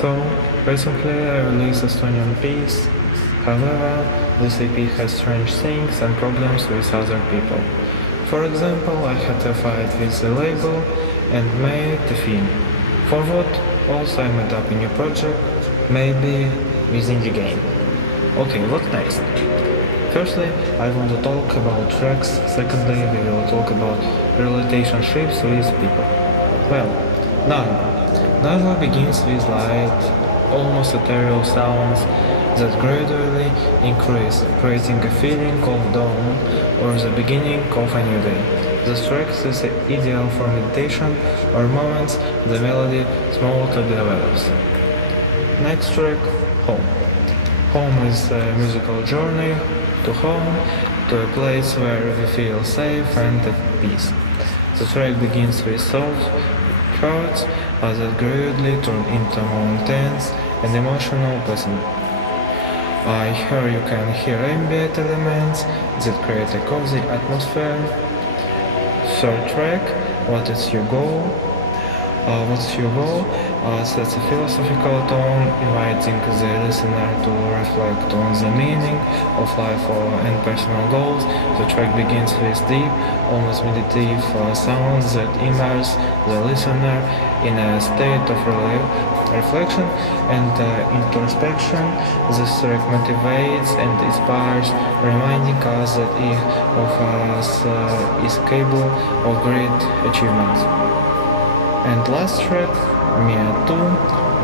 So, recently I released Estonian Peace. However, this EP has strange things and problems with other people. For example, I had a fight with the label and made a film. For what? Also I made up a new project, maybe with indie game. Okay, what next? Firstly, I want to talk about tracks. Secondly, we will talk about relationships with people. Well, now, Nava begins with light, almost ethereal sounds that gradually increase, creating a feeling of dawn or the beginning of a new day. This track is ideal for meditation or moments the melody smoothly develops. Next track, Home. Home is a musical journey to home, to a place where we feel safe and at peace. The track begins with soft chords that gradually turn into more intense and emotional passing. Here you can hear ambient elements that create a cozy atmosphere. Third track, What is Your Goal? What's Your Goal? Sets a philosophical tone, inviting the listener to reflect on the meaning of life and personal goals. The track begins with deep, almost meditative sounds that immerse the listener in a state of reflection and introspection. This track motivates and inspires, reminding us that each of us is capable of great achievements. And last track, Mia 2.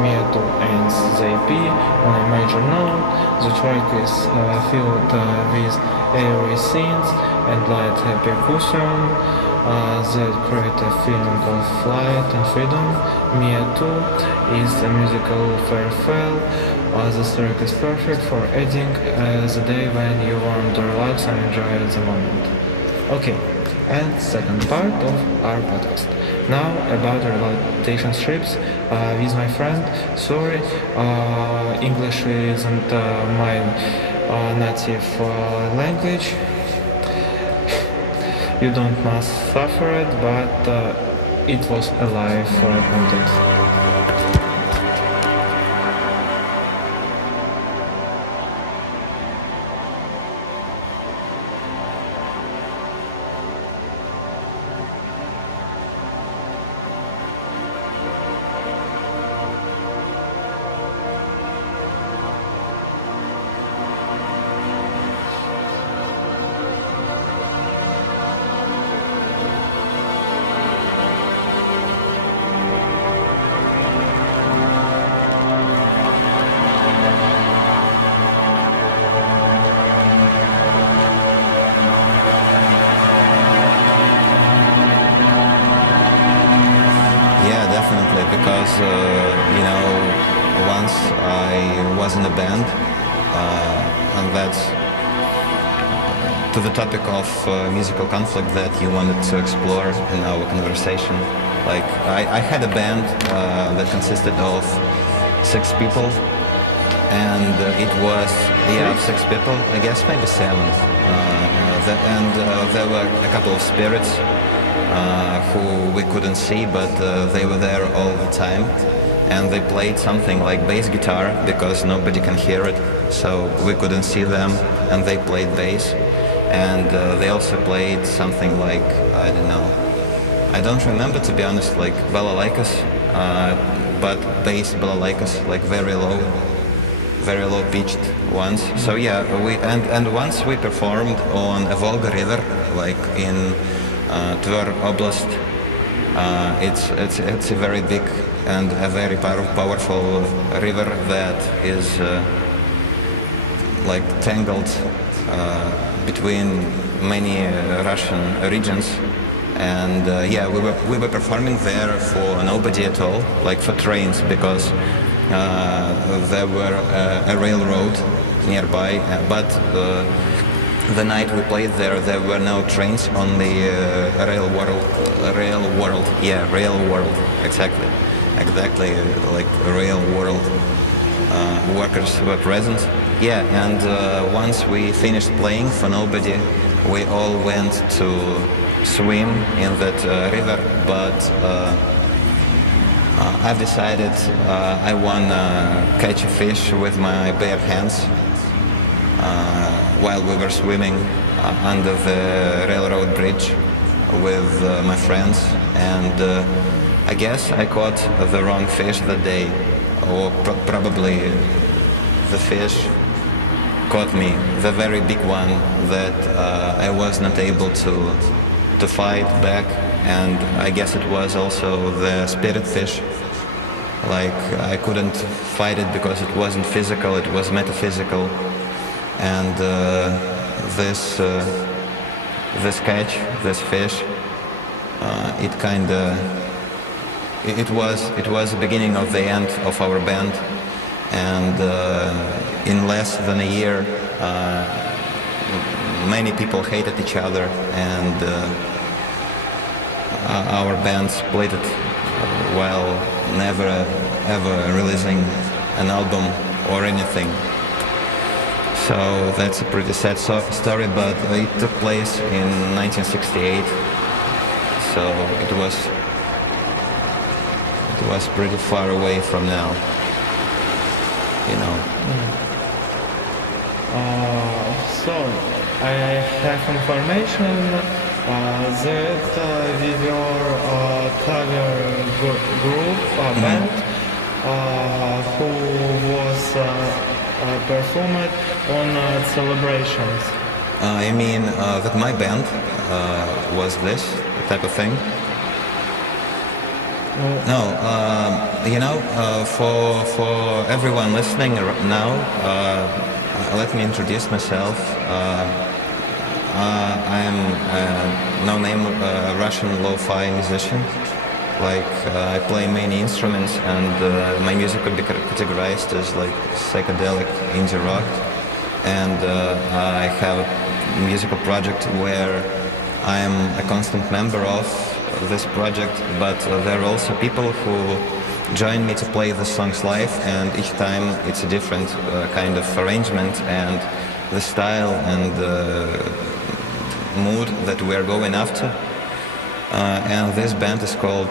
Mia 2 ends the EP on a major note. The track is filled with airy scenes and light percussion that create a feeling of flight and freedom. Mia 2 is a musical farewell. This track is perfect for ending the day when you want to relax and enjoy the moment. Okay, and second part of our podcast. Now about relationships with my friend. Sorry, English isn't my native language. You don't must suffer it, but it was alive for a context. Because once I was in a band, and that's to the topic of musical conflict that you wanted to explore in our conversation. Like I had a band that consisted of 6 people, and it was 6 people, I guess maybe 7, and there were a couple of spirits who we couldn't see, but they were there all the time, and they played something like bass guitar because nobody can hear it, so we couldn't see them, and they played bass, and they also played something like, I don't remember, to be honest, like balalaikas, but bass balalaikas, like very low pitched ones. So yeah, and once we performed on a Volga river, like in Tver Oblast. It's a very big and a very powerful river that is like tangled between many Russian regions. And we were performing there for nobody at all, like for trains, because there were a railroad nearby, but the night we played there were no trains, only rail world, exactly, like rail world workers were present. Yeah, and once we finished playing for nobody, we all went to swim in that river, but I've decided I wanna catch a fish with my bare hands while we were swimming under the railroad bridge with my friends, and I guess I caught the wrong fish that day, or probably the fish caught me, the very big one that I was not able to fight back, and I guess it was also the spirit fish. Like I couldn't fight it because it wasn't physical, it was metaphysical, and this catch, this fish, it was the beginning of the end of our band, and in less than a year, many people hated each other, and our band split it while never ever releasing an album or anything. So that's a pretty sad story, but it took place in 1968, so it was pretty far away from now, you know. So I have information that with your cover group band who was performed on celebrations. I mean that my band was this type of thing? No, for everyone listening now, let me introduce myself. I'm a no-name Russian lo-fi musician. Like I play many instruments, and my music could be categorized as like psychedelic indie rock. And I have a musical project where I'm a constant member of this project, but there are also people who join me to play the songs live, and each time it's a different kind of arrangement, and the style and the mood that we're going after. And this band is called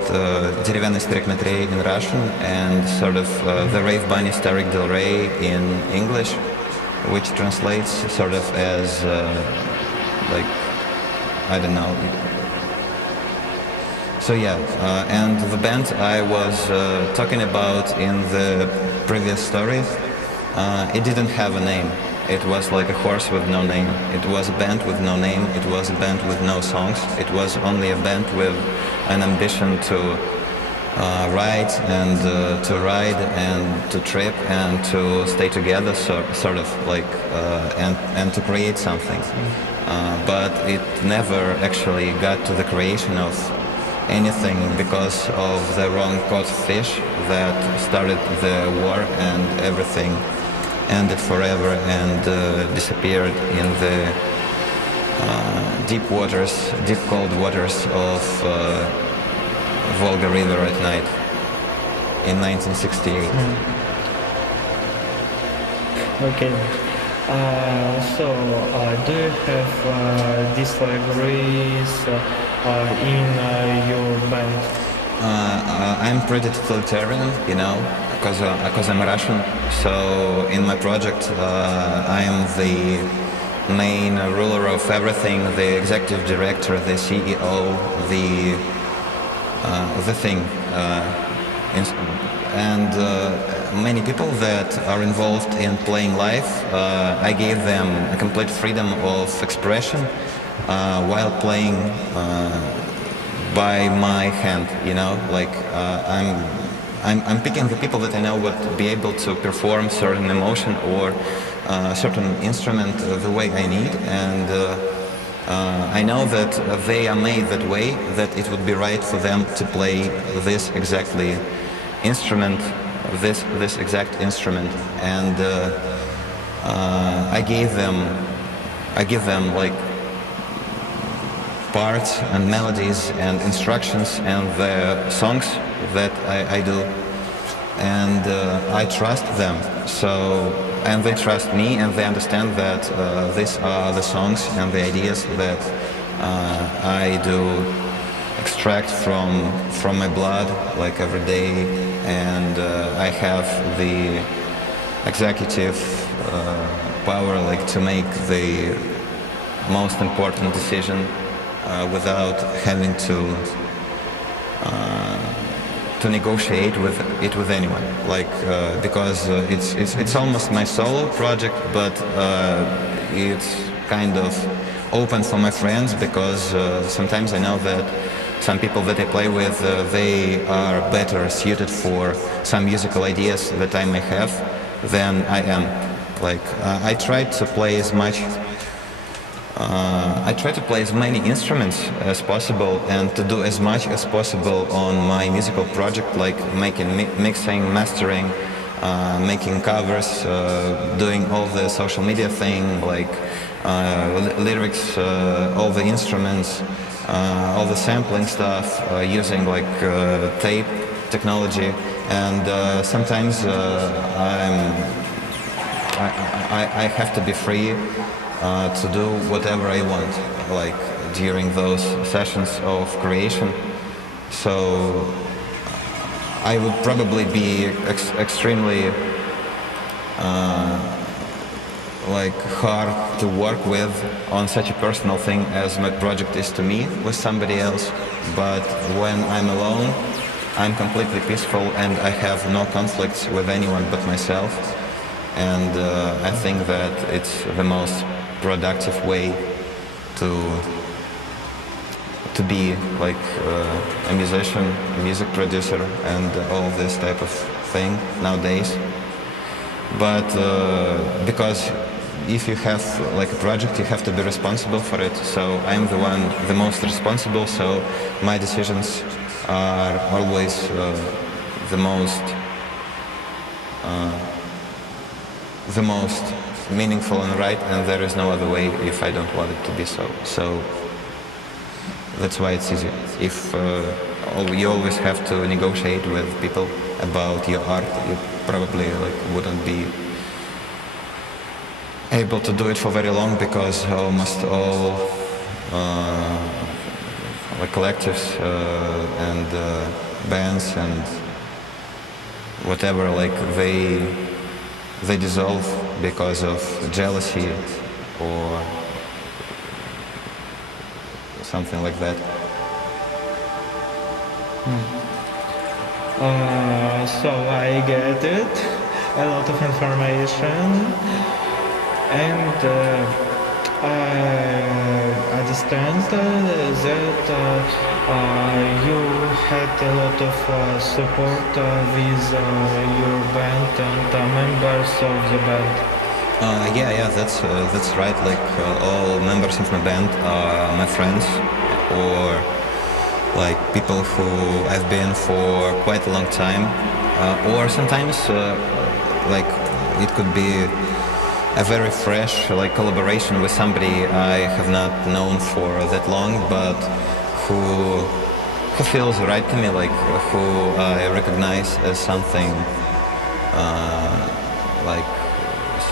Деревянный старик Матрей in Russian, and sort of the Rave Bunny Starik Del Rey in English, which translates sort of as like, I don't know. So yeah, and the band I was talking about in the previous story, it didn't have a name. It was like a horse with no name. It was a band with no name. It was a band with no songs. It was only a band with an ambition to write and to ride and to trip and to stay together, sort of like, and to create something. But it never actually got to the creation of anything because of the wrong caught fish that started the war, and everything ended forever and disappeared in the deep cold waters of Volga River at night in 1968. Okay. So, do you have dislikes in your band? I'm pretty totalitarian, you know, because I'm Russian. So in my project, I am the main ruler of everything, the executive director, the CEO, the thing. And many people that are involved in playing live, I gave them a complete freedom of expression while playing by my hand, you know, like I'm picking the people that I know would be able to perform certain emotion or certain instrument the way I need, and I know that they are made that way, that it would be right for them to play this exactly instrument, this exact instrument, and I give them like parts and melodies and instructions and the songs that I do, and I trust them. So, and they trust me, and they understand that these are the songs and the ideas that I do extract from my blood like every day, and I have the executive power like to make the most important decision without having to negotiate with it with anyone, like because it's almost my solo project, but it's kind of open for my friends, because sometimes I know that some people that I play with they are better suited for some musical ideas that I may have than I am. Like I try to play as much. I try to play as many instruments as possible and to do as much as possible on my musical project, like mixing, mastering, making covers, doing all the social media thing, like lyrics, all the instruments, all the sampling stuff, using like tape technology, and sometimes I have to be free to do whatever I want, like during those sessions of creation. So I would probably be extremely like hard to work with on such a personal thing as my project is to me with somebody else. But when I'm alone, I'm completely peaceful and I have no conflicts with anyone but myself. And I think that it's the most productive way to be like a musician, a music producer, and all this type of thing nowadays. But because if you have like a project, you have to be responsible for it. So I'm the most responsible. So my decisions are always the most meaningful and right, and there is no other way if I don't want it to be so. So that's why it's easy. If you always have to negotiate with people about your art, you probably like wouldn't be able to do it for very long, because almost all like collectives and bands and whatever, like they dissolve because of jealousy or something like that. So I get it, a lot of information, and I understand that you had a lot of support with your band and members of the band. Yeah, that's right. Like all members of my band are my friends, or like people who I've been for quite a long time, or sometimes like it could be a very fresh like collaboration with somebody I have not known for that long, but who feels right to me, like who I recognize as something like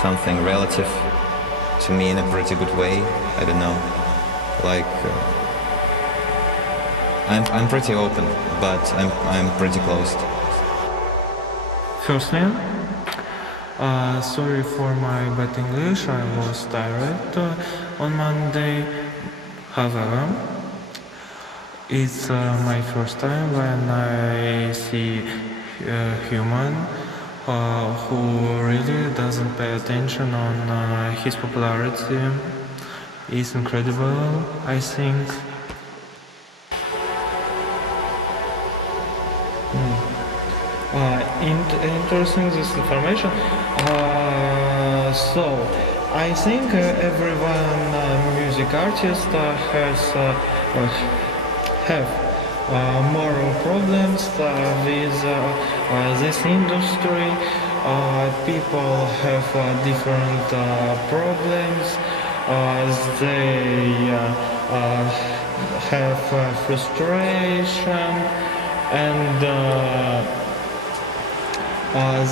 something relative to me in a pretty good way. I don't know, like I'm pretty open, but I'm pretty closed. First name? Sorry for my bad English, I was tired on Monday. However, it's my first time when I see a human who really doesn't pay attention on his popularity. It's incredible, I think. Interesting this information. So I think everyone music artist have moral problems with this industry. People have different problems. They have frustration, and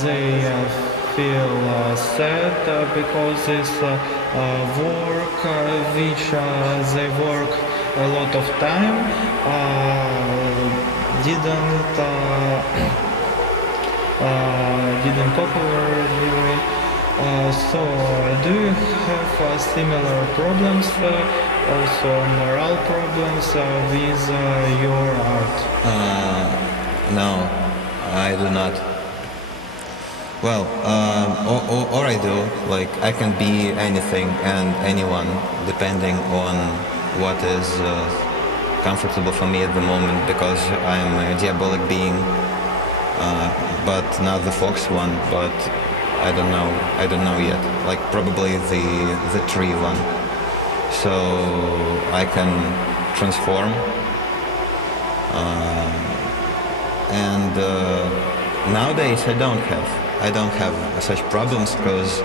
they feel sad because this work which they work a lot of time, didn't popular really. So, do you have similar problems, also moral problems with your art? No, I do not. Well, or I do. Like, I can be anything and anyone, depending on what is comfortable for me at the moment, because I'm a diabolic being, but not the fox one. But I don't know. I don't know yet. Like, probably the tree one. So I can transform, and nowadays I don't have such problems, because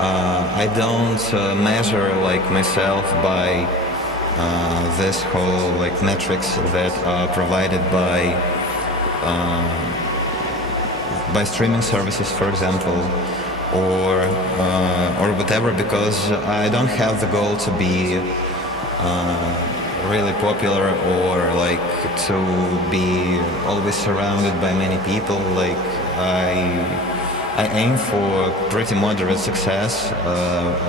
I don't measure like myself by this whole like metrics that are provided by streaming services, for example, or whatever, because I don't have the goal to be really popular, or like to be always surrounded by many people. Like, I aim for pretty moderate success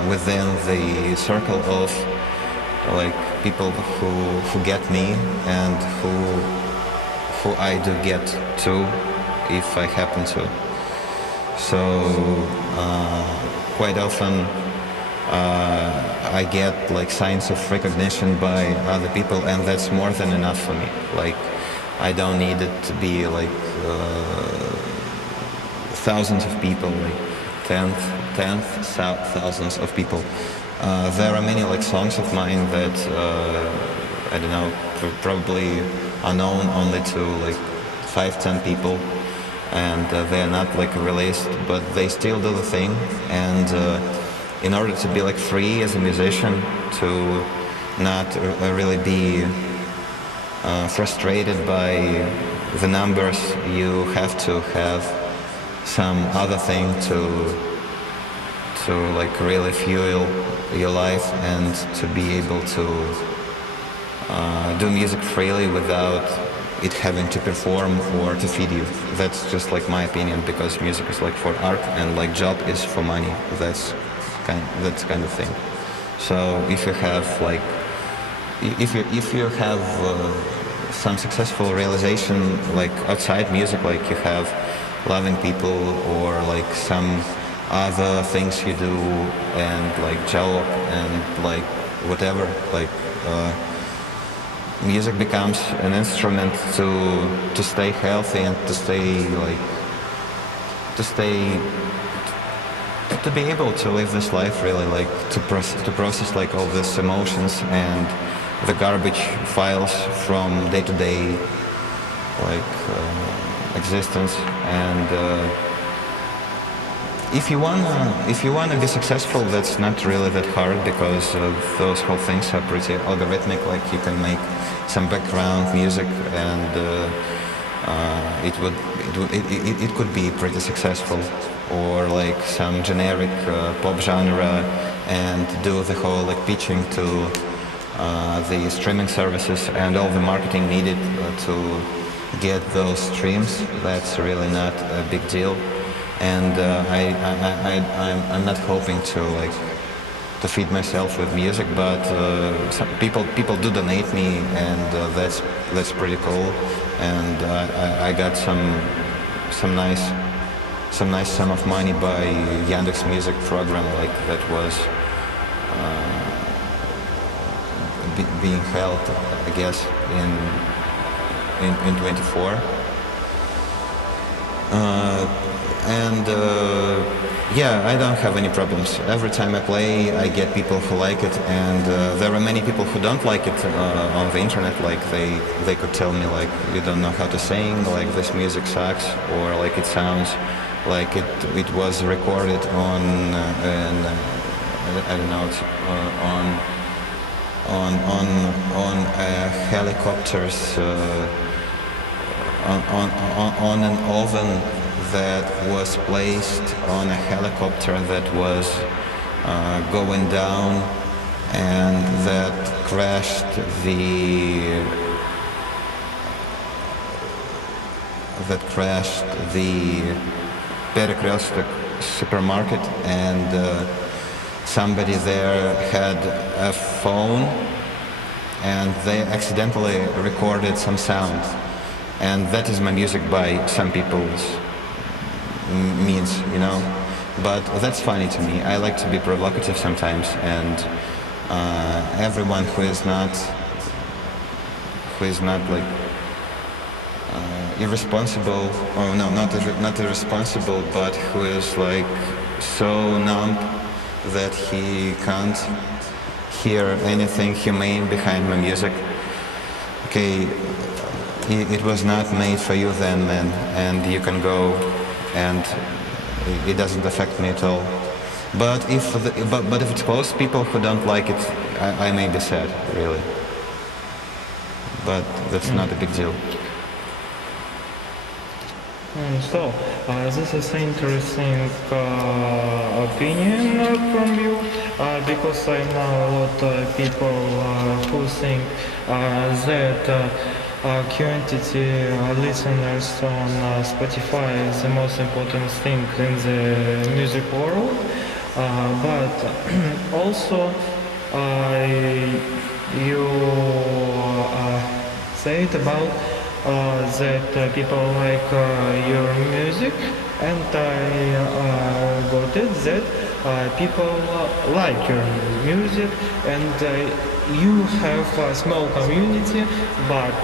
within the circle of like people who get me, and who I do get to, if I happen to. So quite often I get like signs of recognition by other people, and that's more than enough for me. Like, I don't need it to be like thousands of people, like thousands of people. There are many like songs of mine that I don't know, probably are known only to like 5-10 people, and they are not like released, but they still do the thing. And in order to be like free as a musician, to not really be frustrated by the numbers, you have to have some other thing to like really fuel your life, and to be able to do music freely without it having to perform or to feed you. That's just like my opinion, because music is like for art, and like job is for money. That's kind of thing. So if you have like if you have some successful realization like outside music, like you have loving people, or like some other things you do, and like job, and like whatever, like music becomes an instrument to stay healthy, and to be able to live this life, really, like to process like all these emotions and the garbage files from day to day like existence. And if you wanna be successful, that's not really that hard, because those whole things are pretty algorithmic. Like, you can make some background music, and it could be pretty successful, or like some generic pop genre, and do the whole like pitching to the streaming services and all the marketing needed to get those streams. That's really not a big deal. And I'm not hoping to like to feed myself with music, but some people do donate me, and that's pretty cool. And I got some nice sum of money by Yandex Music program, like that was being held, I guess, in 24. Yeah, I don't have any problems. Every time I play, I get people who like it, and there are many people who don't like it on the internet. Like, they could tell me, like, you don't know how to sing, like this music sucks, or like it sounds like it was recorded on I don't know, on helicopters, on an oven that was placed on a helicopter that was going down, and that crashed the Перекресток supermarket, and somebody there had a phone and they accidentally recorded some sound, and that is my music by some people's means, you know. But that's funny to me. I like to be provocative sometimes, and everyone who is not like irresponsible, or no, not irresponsible, but who is like so numb that he can't hear anything humane behind my music. Okay, it was not made for you then, man, and you can go, and it doesn't affect me at all. But if it's close people who don't like it, I may be sad, really. But that's not a big deal. So, this is interesting opinion from you, because I know a lot of people who think that quantity listeners on Spotify is the most important thing in the music world, but also you said about that people like your music, and I got it that people like your music, and you have a small community, but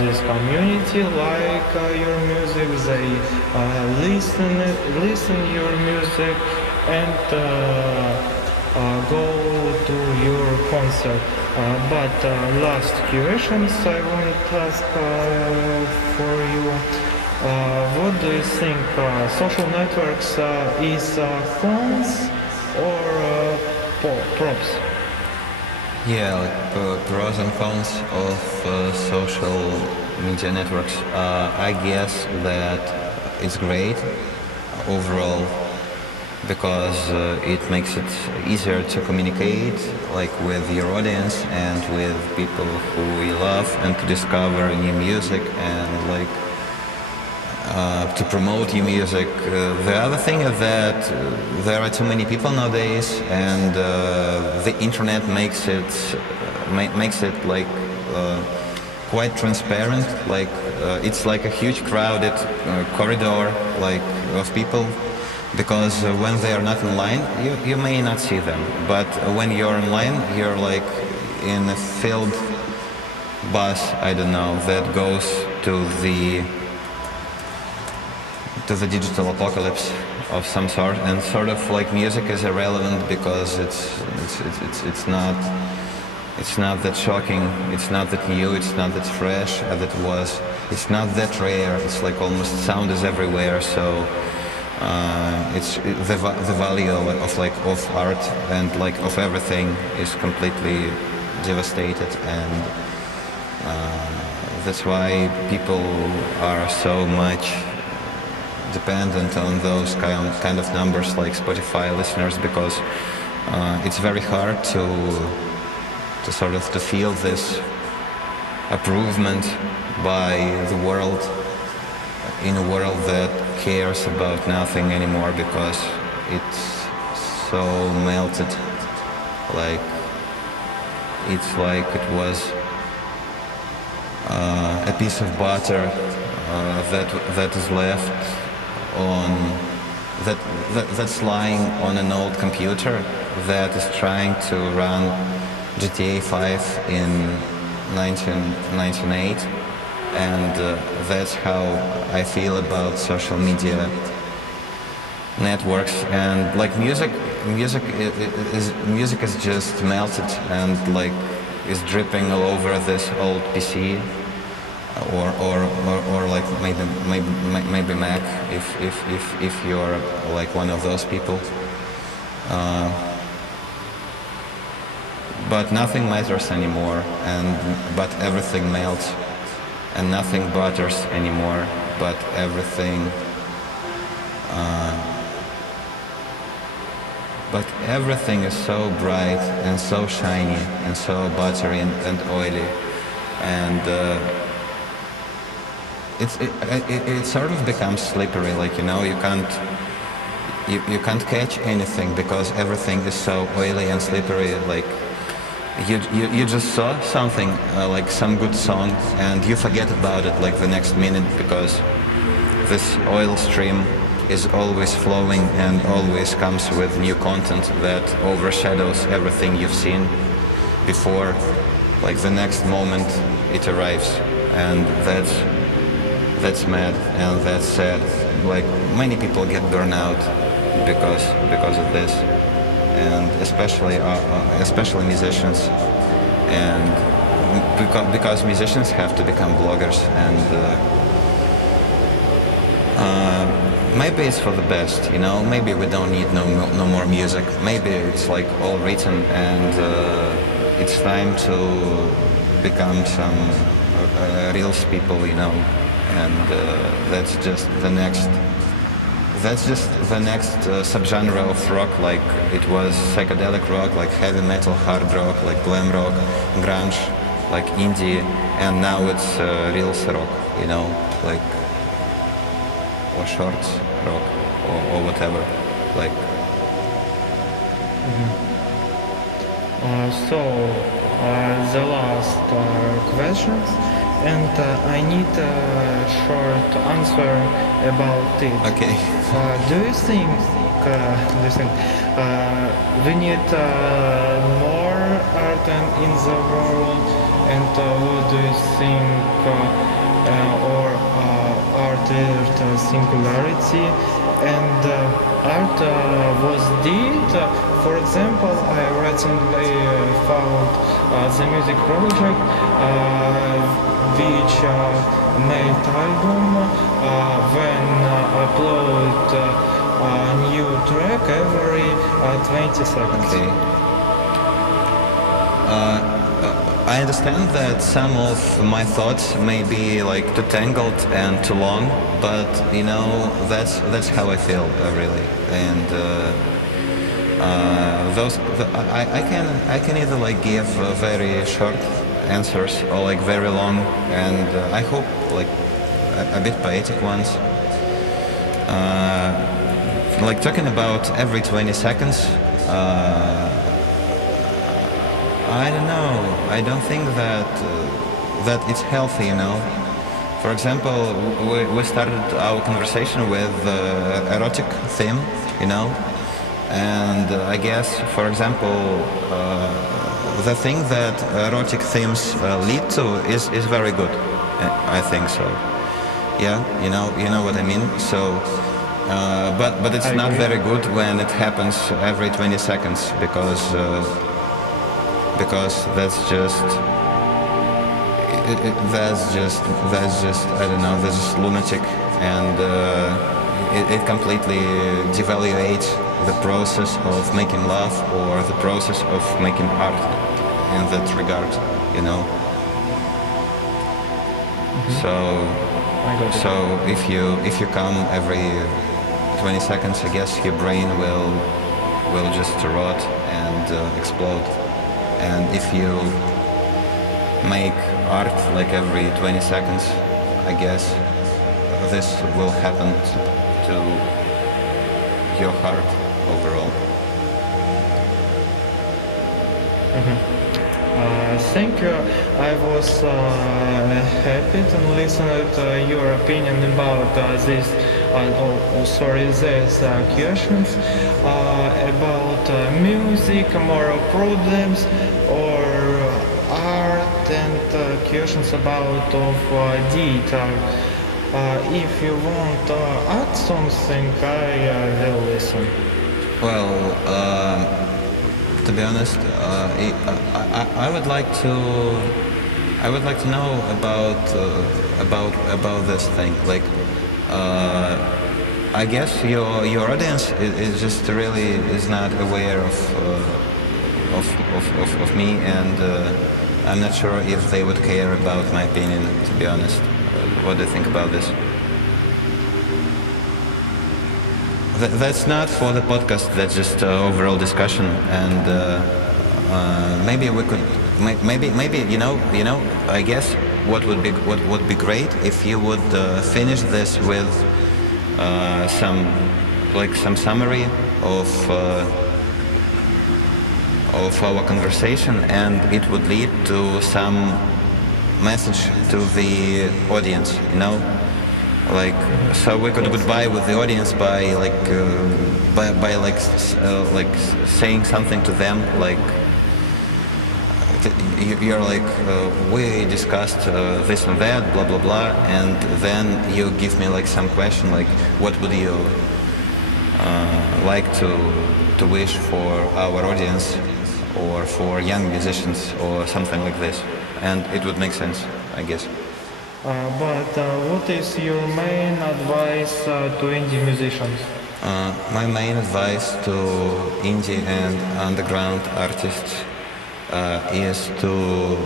this community like your music, they listen your music and go to your concert. But last questions I want to ask for you. What do you think social networks is cons or props? Yeah, like pros and cons of social media networks. I guess that it's great overall, because it makes it easier to communicate like with your audience and with people who you love, and to discover new music, and like to promote your music. The other thing is that there are too many people nowadays, and the internet makes it like quite transparent. Like it's like a huge crowded corridor like of people. Because when they are not online, you may not see them. But when you're online, you're like in a filled bus, I don't know, that goes to the digital apocalypse of some sort. And sort of like music is irrelevant because it's not that shocking, it's not that new, it's not that fresh as it was. It's not that rare. It's like almost sound is everywhere. So. It's the value of art and like of everything is completely devastated, and that's why people are so much dependent on those kind of numbers like Spotify listeners, because it's very hard to sort of to feel this improvement by the world in a world that cares about nothing anymore, because it's so melted. Like it's like it was a piece of butter that is left on that's lying on an old computer that is trying to run GTA 5 in 1998. And that's how I feel about social media networks. And like music is just melted and like is dripping all over this old PC or like maybe Mac if you're like one of those people. But nothing matters anymore, but everything melts. And nothing butters anymore, but everything but everything is so bright and so shiny and so buttery and oily, and it sort of becomes slippery. Like, you know, you can't catch anything because everything is so oily and slippery. Like, you just saw something, like some good song, and you forget about it like the next minute, because this oil stream is always flowing and always comes with new content that overshadows everything you've seen before. Like, the next moment it arrives, and that's mad and that's sad. Like, many people get burned out because of this, and especially musicians, and because musicians have to become bloggers, and maybe it's for the best, you know. Maybe we don't need no more music. Maybe it's like all written, and it's time to become some real people, you know. And that's just the next subgenre of rock. Like, it was psychedelic rock, like heavy metal, hard rock, like glam rock, grunge, like indie, and now it's reels rock, you know, like, or shorts rock, or whatever, like. The last questions, and I need a short answer about it. Okay. Do you think we need more art in the world, and what do you think, or art is singularity, and art was did? For example, I recently found the music project which made album when upload a new track every 20 seconds. Okay. I understand that some of my thoughts may be like too tangled and too long, but you know, that's how I feel, really. And I can either like give very short answers or like very long, and I hope like a bit poetic ones. Like, talking about every 20 seconds. I don't know. I don't think that it's healthy, you know. For example, we started our conversation with erotic theme, you know, and I guess, for example, the thing that erotic themes lead to is very good. I think so. Yeah, you know what I mean. So, but it's not very good when it happens every 20 seconds, because that's just I don't know, that's just lunatic, and it completely devaluates the process of making love or the process of making art in that regard, you know. Mm-hmm. So if you come every 20 seconds, I guess your brain will just rot and explode. And if you make art like every 20 seconds, I guess this will happen to your heart overall. Mm-hmm. Thank you. I was happy to listen to your opinion about these questions about music, moral problems, or art, and questions about of detail. If you want to add something, I will listen. Well, to be honest, I would like to know about this thing. Like, I guess your audience is just really is not aware of me, and I'm not sure if they would care about my opinion, to be honest. What do you think about this? That's not for the podcast. That's just overall discussion, and maybe we could, maybe I guess what would be great if you would finish this with some summary of our conversation, and it would lead to some message to the audience, like, so we could goodbye with the audience by saying something to them, like you're like, we discussed this and that, blah blah blah, and then you give me like some question, like what would you like to wish for our audience or for young musicians or something like this, and it would make sense, I guess. But what is your main advice to indie musicians? My main advice to indie and underground artists is to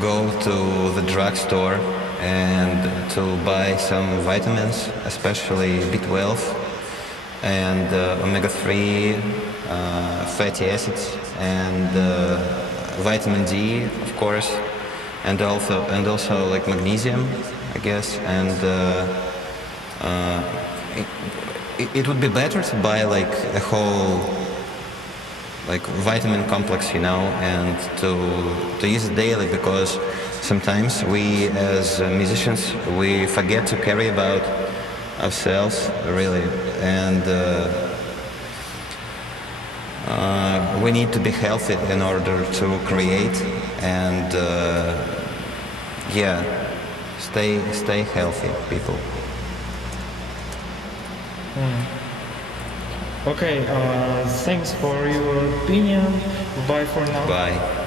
go to the drugstore and to buy some vitamins, especially B12 and omega-3 fatty acids, and vitamin D, of course, and also like magnesium, I guess, and it would be better to buy like a whole like vitamin complex, and to use it daily, because sometimes we as musicians we forget to carry about ourselves, really, and we need to be healthy in order to create, and stay healthy, people. Okay, thanks for your opinion. Bye for now. Bye.